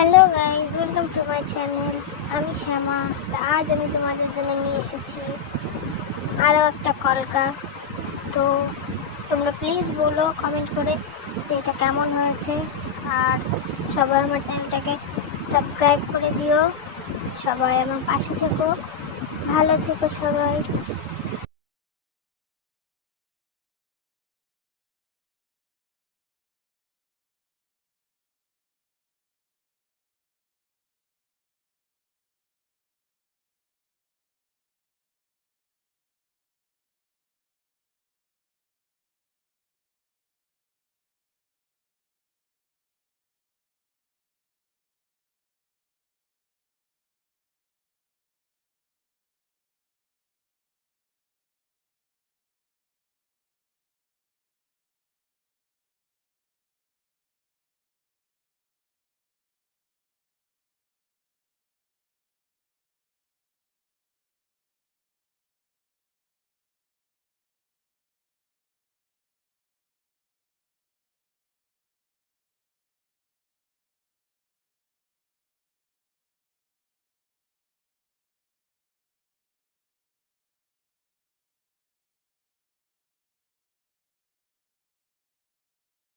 Hello guys, welcome to my channel. আমি শ্যামা। আজ আমি তোমাদের জন্য নিয়ে এসেছি আরও একটা কলকা। তো তোমরা প্লিজ বলো কমেন্ট করে যে এটা কেমন হয়েছে। আর সবাই আমার চ্যানেলটাকে সাবস্ক্রাইব করে দিও। সবাই আমার পাশে থেকো, ভালো থেকো সবাই।